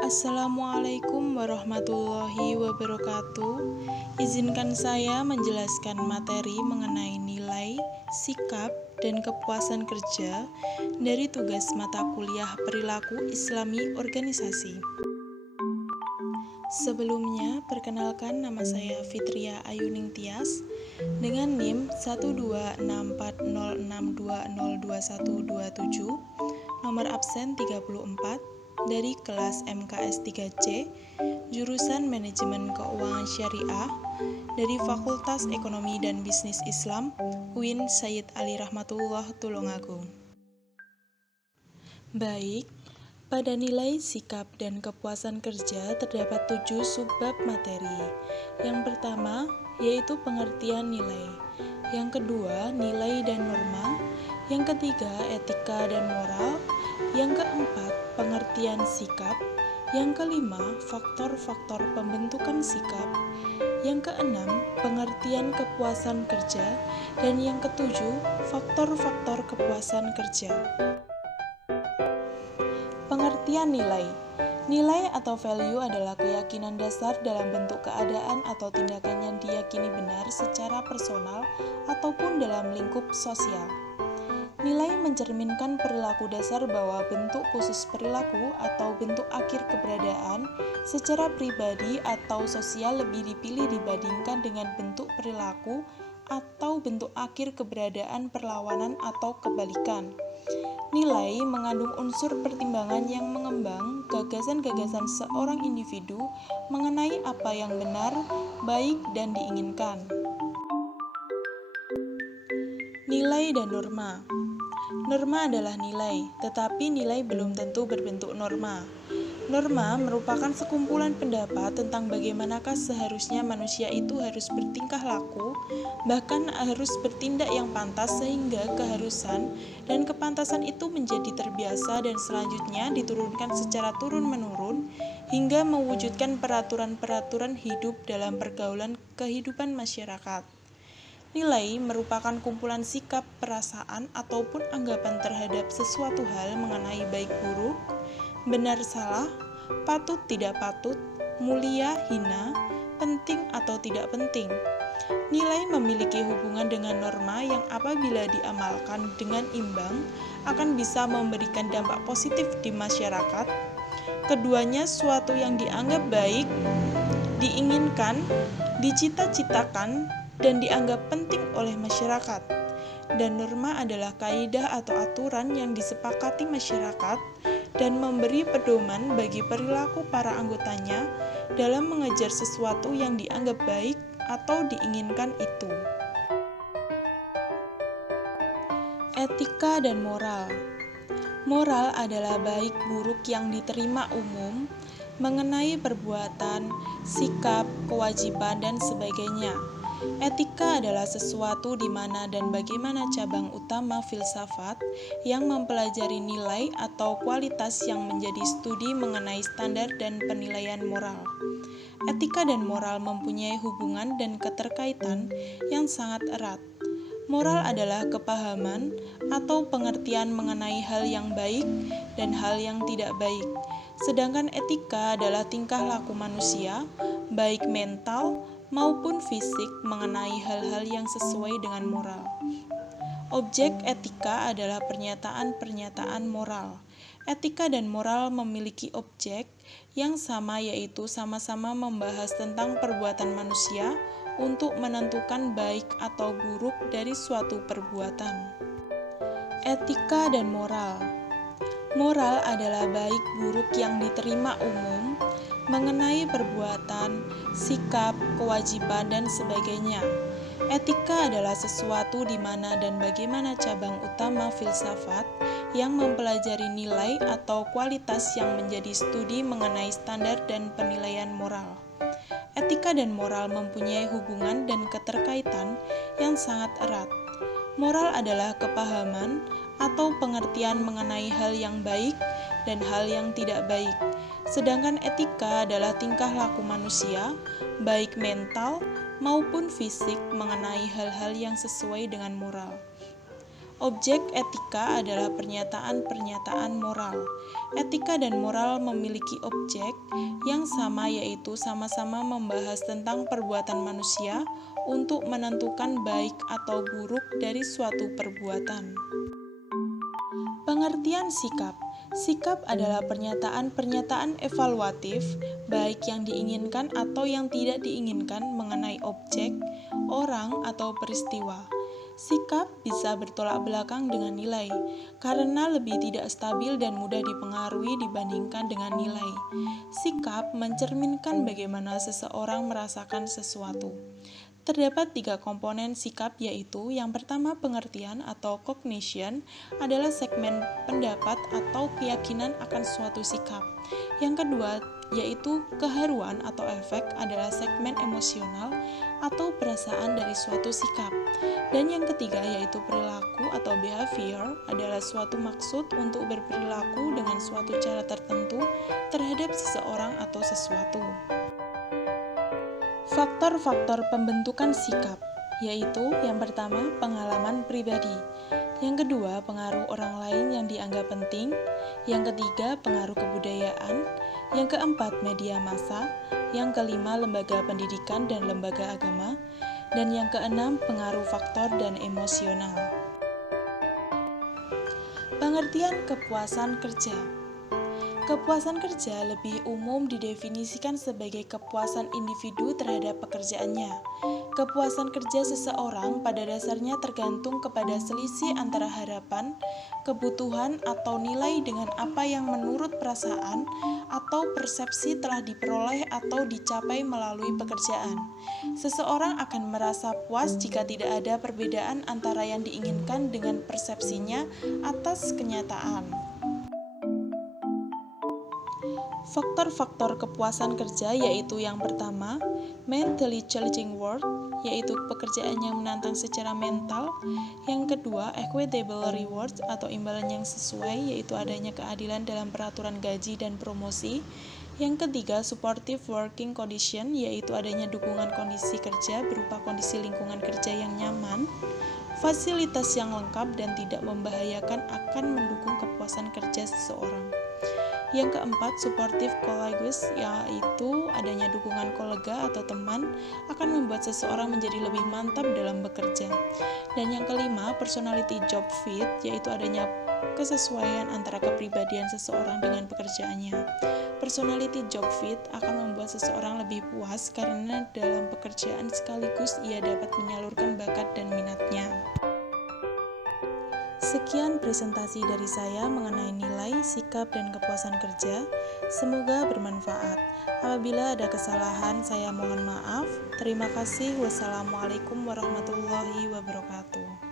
Assalamualaikum warahmatullahi wabarakatuh. Izinkan saya menjelaskan materi mengenai nilai, sikap, dan kepuasan kerja dari tugas mata kuliah Perilaku Islami Organisasi. Sebelumnya, perkenalkan nama saya Fitria Ayuning Tias dengan NIM 1264062022127, nomor absen 34 dari kelas MKS 3C, jurusan Manajemen Keuangan Syariah dari Fakultas Ekonomi dan Bisnis Islam, UIN Sayyid Ali Rahmatullah Tulungagung. Baik, pada nilai, sikap, dan kepuasan kerja terdapat 7 subbab materi. Yang pertama, yaitu pengertian nilai. Yang kedua, nilai dan norma. Yang ketiga, etika dan moral. Yang keempat, pengertian sikap. Yang kelima, faktor-faktor pembentukan sikap. Yang keenam, pengertian kepuasan kerja. Dan yang ketujuh, faktor-faktor kepuasan kerja. Pengertian nilai. Nilai atau value adalah keyakinan dasar dalam bentuk keadaan atau tindakan yang diyakini benar secara personal ataupun dalam lingkup sosial. Nilai mencerminkan perilaku dasar bahwa bentuk khusus perilaku atau bentuk akhir keberadaan secara pribadi atau sosial lebih dipilih dibandingkan dengan bentuk perilaku atau bentuk akhir keberadaan perlawanan atau kebalikan. Nilai mengandung unsur pertimbangan yang mengembang gagasan-gagasan seorang individu mengenai apa yang benar, baik, dan diinginkan. Nilai dan norma. Norma adalah nilai, tetapi nilai belum tentu berbentuk norma. Norma merupakan sekumpulan pendapat tentang bagaimanakah seharusnya manusia itu harus bertingkah laku, bahkan harus bertindak yang pantas sehingga keharusan dan kepantasan itu menjadi terbiasa dan selanjutnya diturunkan secara turun-menurun hingga mewujudkan peraturan-peraturan hidup dalam pergaulan kehidupan masyarakat. Nilai merupakan kumpulan sikap, perasaan, ataupun anggapan terhadap sesuatu hal mengenai baik buruk, benar salah, patut tidak patut, mulia hina, penting atau tidak penting. Nilai memiliki hubungan dengan norma yang apabila diamalkan dengan imbang akan bisa memberikan dampak positif di masyarakat. Keduanya suatu yang dianggap baik, diinginkan, dicita-citakan, dan dianggap penting oleh masyarakat. Dan norma adalah kaidah atau aturan yang disepakati masyarakat dan memberi pedoman bagi perilaku para anggotanya dalam mengejar sesuatu yang dianggap baik atau diinginkan itu. Etika dan moral. Moral adalah baik buruk yang diterima umum mengenai perbuatan, sikap, kewajiban, dan sebagainya. Etika adalah sesuatu di mana dan bagaimana cabang utama filsafat yang mempelajari nilai atau kualitas yang menjadi studi mengenai standar dan penilaian moral. Etika dan moral mempunyai hubungan dan keterkaitan yang sangat erat. Moral adalah kepahaman atau pengertian mengenai hal yang baik dan hal yang tidak baik. Sedangkan etika adalah tingkah laku manusia, baik mental maupun fisik mengenai hal-hal yang sesuai dengan moral. Objek etika adalah pernyataan-pernyataan moral. Etika dan moral memiliki objek yang sama, yaitu sama-sama membahas tentang perbuatan manusia untuk menentukan baik atau buruk dari suatu perbuatan. Etika dan moral. Moral adalah baik buruk yang diterima umum mengenai perbuatan, sikap, kewajiban, dan sebagainya. Etika adalah sesuatu di mana dan bagaimana cabang utama filsafat yang mempelajari nilai atau kualitas yang menjadi studi mengenai standar dan penilaian moral. Etika dan moral mempunyai hubungan dan keterkaitan yang sangat erat. Moral adalah kepahaman atau pengertian mengenai hal yang baik dan hal yang tidak baik. Sedangkan etika adalah tingkah laku manusia, baik mental maupun fisik mengenai hal-hal yang sesuai dengan moral. Objek etika adalah pernyataan-pernyataan moral. Etika dan moral memiliki objek yang sama, yaitu sama-sama membahas tentang perbuatan manusia untuk menentukan baik atau buruk dari suatu perbuatan. Pengertian sikap. Sikap adalah pernyataan-pernyataan evaluatif, baik yang diinginkan atau yang tidak diinginkan mengenai objek, orang, atau peristiwa. Sikap bisa bertolak belakang dengan nilai, karena lebih tidak stabil dan mudah dipengaruhi dibandingkan dengan nilai. Sikap mencerminkan bagaimana seseorang merasakan sesuatu. Terdapat 3 komponen sikap, yaitu yang pertama pengertian atau cognition adalah segmen pendapat atau keyakinan akan suatu sikap. Yang kedua yaitu keharuan atau efek adalah segmen emosional atau perasaan dari suatu sikap. Dan yang ketiga yaitu perilaku atau behavior adalah suatu maksud untuk berperilaku dengan suatu cara tertentu terhadap seseorang atau sesuatu. Faktor-faktor pembentukan sikap, yaitu yang pertama pengalaman pribadi, yang kedua pengaruh orang lain yang dianggap penting, yang ketiga pengaruh kebudayaan, yang keempat media massa, yang kelima lembaga pendidikan dan lembaga agama, dan yang keenam pengaruh faktor dan emosional. Pengertian kepuasan kerja. Kepuasan kerja lebih umum didefinisikan sebagai kepuasan individu terhadap pekerjaannya. Kepuasan kerja seseorang pada dasarnya tergantung kepada selisih antara harapan, kebutuhan, atau nilai dengan apa yang menurut perasaan atau persepsi telah diperoleh atau dicapai melalui pekerjaan. Seseorang akan merasa puas jika tidak ada perbedaan antara yang diinginkan dengan persepsinya atas kenyataan. Faktor-faktor kepuasan kerja yaitu yang pertama, mentally challenging work, yaitu pekerjaan yang menantang secara mental. Yang kedua, equitable rewards atau imbalan yang sesuai, yaitu adanya keadilan dalam peraturan gaji dan promosi. Yang ketiga, supportive working condition, yaitu adanya dukungan kondisi kerja berupa kondisi lingkungan kerja yang nyaman, fasilitas yang lengkap dan tidak membahayakan akan mendukung kepuasan kerja seseorang. Yang keempat, supportive colleagues, yaitu adanya dukungan kolega atau teman akan membuat seseorang menjadi lebih mantap dalam bekerja. Dan yang kelima, personality job fit, yaitu adanya kesesuaian antara kepribadian seseorang dengan pekerjaannya. Personality job fit akan membuat seseorang lebih puas karena dalam pekerjaan sekaligus ia dapat menyalurkan bakat dan minatnya. Sekian presentasi dari saya mengenai nilai, sikap, dan kepuasan kerja. Semoga bermanfaat. Apabila ada kesalahan, saya mohon maaf. Terima kasih. Wassalamualaikum warahmatullahi wabarakatuh.